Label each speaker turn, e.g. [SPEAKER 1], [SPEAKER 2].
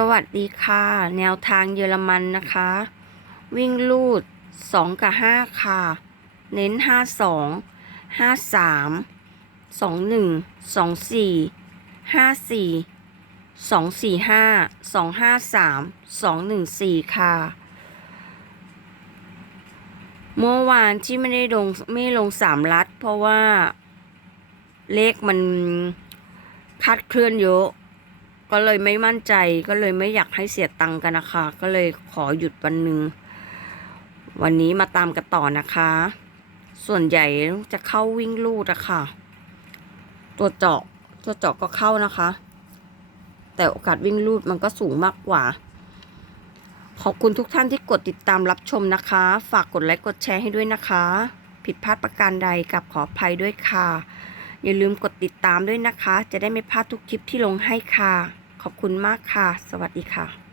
[SPEAKER 1] สวัสดีค่ะ แนวทางเยอรมันนะคะ วิ่งลูด 2 กับ 5 ค่ะ เน้น 5 2 5 3 2 1 2 4 5 4 2 4 5 2 5 3 2 1 4 ค่ะ เมื่อวานที่ไม่ได้ลงไม่ลงสามลัด เพราะว่าเลขมันคาดเคลื่อนเยอะ ก็เลยไม่มั่นใจก็เลยไม่อยากให้เสียตังค์กันนะคะ ก็เลยขอหยุดวันหนึ่งวันนี้มาตามกันต่อนะคะ ส่วนใหญ่จะเข้าวิ่งลูดอะค่ะ ตัวเจาะตัวเจาะก็เข้านะคะ แต่โอกาสวิ่งลูดมันก็สูงมากกว่า ขอบคุณทุกท่านที่กดติดตามรับชมนะคะ ฝากกดไลค์กดแชร์ให้ด้วยนะคะ ผิดพลาดประการใดกับขออภัยด้วยค่ะ อย่าลืมกดติดตามด้วยนะคะ จะได้ไม่พลาดทุกคลิปที่ลงให้ค่ะ ขอบคุณมากค่ะ ส
[SPEAKER 2] วัสดีค่ะ